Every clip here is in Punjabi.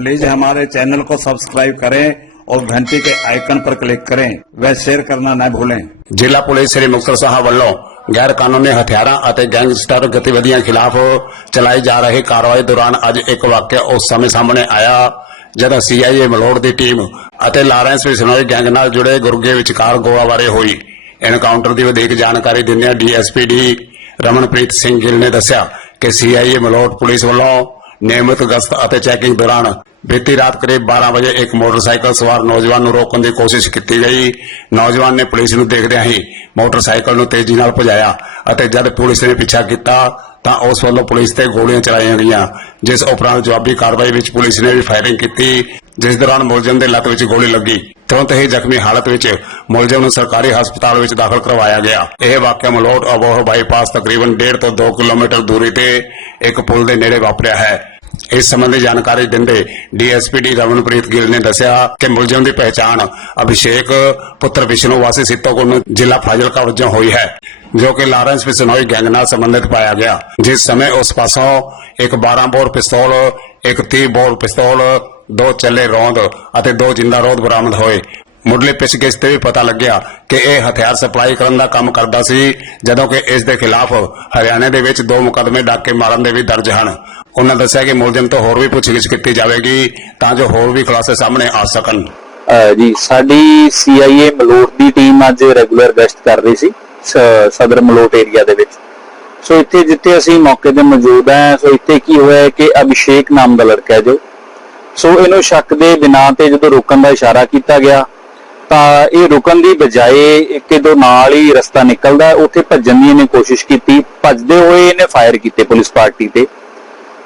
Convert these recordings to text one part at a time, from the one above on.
प्लीज हमारे चैनल को सब्सक्राइब करें और घंटी के आइकन पर क्लिक करें व शेयर करना न भूलें ਜ਼ਿਲ੍ਹਾ ਪੁਲਿਸ ਸ੍ਰੀ ਮੁਕਤਸਰ ਸਾਹਿਬ ਵੱਲੋਂ ਗੈਰ ਕਾਨੂੰਨੀ ਹਥਿਆਰਾਂ ਅਤੇ ਗੈਂਗਸਟਰ ਗਤੀਵਿਧੀਆਂ ਖਿਲਾਫ ਚਲਾਈ ਜਾ ਰਹੀ ਕਾਰਵਾਈ ਦੌਰਾਨ ਅੱਜ ਇੱਕ ਵਾਕਿਆ ਉਸ ਸਮੇਂ ਸਾਹਮਣੇ ਆਇਆ ਜਦੋਂ ਸੀਆਈਏ ਮਲੋੜ ਦੀ ਟੀਮ ਅਤੇ ਲਾਰੈਂਸ ਬਿਸ਼ਨੋਈ ਗੈਂਗ ਨਾਲ ਜੁੜੇ ਗੁਰਗੇ ਵਿਚਕਾਰ ਗੋਲਾਬਾਰੀ ਹੋਈ ਐਨਕਾਊਂਟਰ ਦੀ ਵਧੇਕ ਜਾਣਕਾਰੀ ਦਿੰਦਿਆਂ ਡੀਐਸਪੀਡੀ ਰਮਨਪ੍ਰੀਤ ਸਿੰਘ ਗਿੱਲ ਨੇ ਦੱਸਿਆ ਕਿ ਸੀਆਈਏ ਮਲੋੜ ਪੁਲਿਸ ਵੱਲੋਂ ਨਿਯਮਿਤ ਗਸ਼ਤ ਅਤੇ ਚੈਕਿੰਗ ਦੌਰਾਨ ਬੀਤੀ ਰਾਤ ਕਰੀਬ 12 ਵਜੇ ਇੱਕ ਮੋਟਰਸਾਈਕਲ ਸਵਾਰ ਨੌਜਵਾਨ ਨੂੰ ਰੋਕਣ ਦੀ ਕੋਸ਼ਿਸ਼ ਕੀਤੀ ਗਈ। ਨੌਜਵਾਨ ਨੇ ਪੁਲਿਸ ਨੂੰ ਦੇਖਦਿਆਂ ਹੀ ਮੋਟਰਸਾਈਕਲ ਨੂੰ ਤੇਜ਼ੀ ਨਾਲ ਭਜਾਇਆ ਅਤੇ ਜਦ ਪੁਲਿਸ ਨੇ ਪਿੱਛਾ ਕੀਤਾ ਤਾਂ ਉਸ ਵੱਲੋਂ ਪੁਲਿਸ ਤੇ ਗੋਲੀਆਂ ਚਲਾਈਆਂ ਗਈਆਂ, ਜਿਸ ਉਪਰੰਤ ਜਵਾਬੀ ਕਾਰਵਾਈ ਵਿੱਚ ਪੁਲਿਸ ਨੇ ਵੀ ਫਾਇਰਿੰਗ ਕੀਤੀ, ਜਿਸ ਦੌਰਾਨ ਮੁਲਜ਼ਮ ਦੇ ਲੱਤ ਵਿੱਚ ਗੋਲੀ ਲੱਗੀ। ਤੁਰੰਤ ਹੀ ਜ਼ਖਮੀ ਹਾਲਤ ਵਿੱਚ ਮੁਲਜ਼ਮ ਨੂੰ ਸਰਕਾਰੀ ਹਸਪਤਾਲ ਵਿੱਚ ਦਾਖਲ ਕਰਵਾਇਆ ਗਿਆ। ਇਹ ਵਾਕਿਆ ਮਲੋਟ ਅਬੋਹਰ ਬਾਈਪਾਸ ਤਕਰੀਬਨ 1.5 ਤੋਂ 2 ਕਿਲੋਮੀਟਰ ਦੂਰੀ ਤੇ ਇੱਕ ਪੁਲ ਦੇ ਨੇੜੇ ਵਾਪਰਿਆ ਹੈ। ਇਸ ਸੰਬੰਧੀ ਜਾਣਕਾਰੀ ਦਿੰਦੇ ਡੀਐਸਪੀਡੀ ਰਮਨਪ੍ਰੀਤ ਗਿੱਲ ਨੇ ਦੱਸਿਆ ਕਿ ਮੁਲਜ਼ਮ ਦੀ ਪਹਿਚਾਣ ਅਭਿਸ਼ੇਕ ਪੁੱਤਰ ਵਿਸ਼ਨੂੰ ਵਾਸੀ ਸਿੱਤੋਕੁੰਨ ਜ਼ਿਲ੍ਹਾ ਫਾਜ਼ਿਲਕਾ ਵਜੋਂ ਹੋਈ ਹੈ, ਜੋ ਕਿ ਲਾਰੈਂਸ ਬਿਸ਼ਨੋਈ ਗੈਂਗ ਨਾਲ ਸੰਬੰਧਿਤ ਪਾਇਆ ਗਿਆ। ਜਿਸ ਸਮੇਂ ਉਸ ਪਾਸੋਂ ਇੱਕ 12 ਬੋਰ ਪਿਸਤੌਲ, ਇੱਕ 30 ਬੋਰ ਪਿਸਤੌਲ, ਦੋ ਚੱਲੇ ਰੌਂਦ ਅਤੇ ਦੋ ਜਿੰਦਾ ਰੋਧ ਬਰਾਮਦ ਹੋਏ। ਮੁੱਢਲੇ ਪੁੱਛਗਿੱਛ ਤੇ ਵੀ ਪਤਾ ਲੱਗਿਆ ਕਿ ਇਹ ਹਥਿਆਰ ਸਪਲਾਈ ਕਰਨ ਦਾ ਕੰਮ ਕਰਦਾ ਸੀ, ਜਦੋਂ ਕਿ ਇਸ ਦੇ ਖਿਲਾਫ ਹਰਿਆਣੇ ਦੇ ਵਿੱਚ ਦੋ ਮੁਕੱਦਮੇ ਡਾਕੇ ਮਾਰਨ ਦੇ ਵੀ ਦਰਜ ਹਨ। ਉਹਨਾਂ ਦੱਸਿਆ ਕਿ ਮੁਲਜ਼ਮ ਤੋਂ ਹੋਰ ਵੀ ਪੁੱਛਗਿੱਛ ਕੀਤੀ ਜਾਵੇਗੀ ਤਾਂ ਜੋ ਹੋਰ ਵੀ ਖੁਲਾਸੇ ਸਾਹਮਣੇ ਆ ਸਕਣ। ਜੀ ਸਾਡੀ CIA ਮਲੋਟ ਦੀ ਟੀਮ ਅੱਜ ਰੈਗੂਲਰ ਗਸ਼ਤ ਕਰ ਰਹੀ ਸੀ ਸਦਰ ਮਲੋਟ ਏਰੀਆ ਦੇ ਵਿੱਚ। ਸੋ ਇੱਥੇ ਜਿੱਥੇ ਅਸੀਂ ਮੌਕੇ ਤੇ ਮੌਜੂਦ ਹਾਂ ਸੋ ਇੱਥੇ ਕੀ ਹੋਇਆ ਕਿ ਅਭਿਸ਼ੇਕ ਨਾਮ ਦਾ ਲੜਕਾ ਹੈ ਜੋ। ਸੋ ਇਹਨੂੰ ਸ਼ੱਕ ਦੇ ਬਿਨਾ ਤੇ ਜਦੋਂ ਰੋਕਣ ਦਾ ਇਸ਼ਾਰਾ ਕੀਤਾ ਗਿਆ ਤਾਂ ਇਹ ਰੁਕਣ ਦੀ ਬਜਾਏ ਇੱਕ ਦੋ ਨਾਲ ਹੀ ਰਸਤਾ ਨਿਕਲਦਾ ਹੈ, ਉੱਥੇ ਭੱਜਣ ਦੀ ਇਹਨੇ ਕੋਸ਼ਿਸ਼ ਕੀਤੀ ਭੱਜਦੇ ਹੋਏ ਇਹਨੇ ਫਾਇਰ ਕੀਤੇ ਪੁਲਿਸ ਪਾਰਟੀ ਤੇ।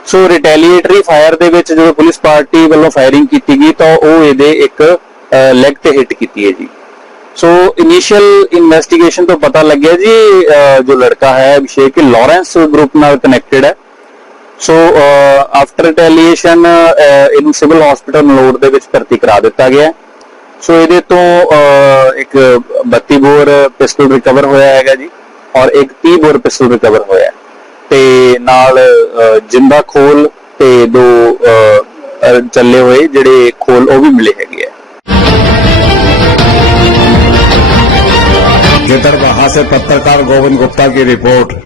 ਸੋ ਰਿਟੈਲੀਏਟਰੀ ਫਾਇਰ ਦੇ ਵਿੱਚ ਜਦੋਂ ਪੁਲਿਸ ਪਾਰਟੀ ਵੱਲੋਂ ਫਾਇਰਿੰਗ ਕੀਤੀ ਗਈ ਤਾਂ ਉਹ ਇਹਦੇ ਇੱਕ ਲੈਗ ਤੇ ਹਿੱਟ ਕੀਤੀ ਹੈ ਜੀ। ਸੋ ਇਨੀਸ਼ੀਅਲ ਇਨਵੈਸਟੀਗੇਸ਼ਨ ਤੋਂ ਪਤਾ ਲੱਗਿਆ ਜੀ ਜੋ ਲੜਕਾ ਹੈ, ਅਭਿਸ਼ੇਕ, ਇਹ ਲਾਰੈਂਸ ਗਰੁੱਪ ਨਾਲ ਕਨੈਕਟਡ ਹੈ। ਸੋ ਆਫਟਰ ਰਿਟੈਲੀਏਸ਼ਨ ਇਹਨੂੰ ਸਿਵਲ ਹਸਪੀਟਲ ਮਲੋੜ ਦੇ ਵਿੱਚ ਭਰਤੀ ਕਰਾ ਦਿੱਤਾ ਗਿਆ। ਸੋ ਇਹਦੇ ਤੋਂ ਇੱਕ 32 ਬੋਰ ਪਿਸਟਲ ਰਿਕਵਰ ਹੋਇਆ ਹੈਗਾ ਜੀ, ਔਰ ਇੱਕ 30 ਬੋਰ ਪਿਸਟਲ ਰਿਕਵਰ ਹੋਇਆ ਤੇ ਨਾਲ ਅਹ, ਜਿੰਦਾ ਖੋਲ ਤੇ ਦੋ ਅਹ, ਅਹ, ਚੱਲੇ ਹੋਏ ਜਿਹੜੇ ਖੋਲ ਉਹ ਵੀ ਮਿਲੇ ਹੈਗੇ ਆ गिदरबहा से पत्रकार गोविंद गुप्ता की रिपोर्ट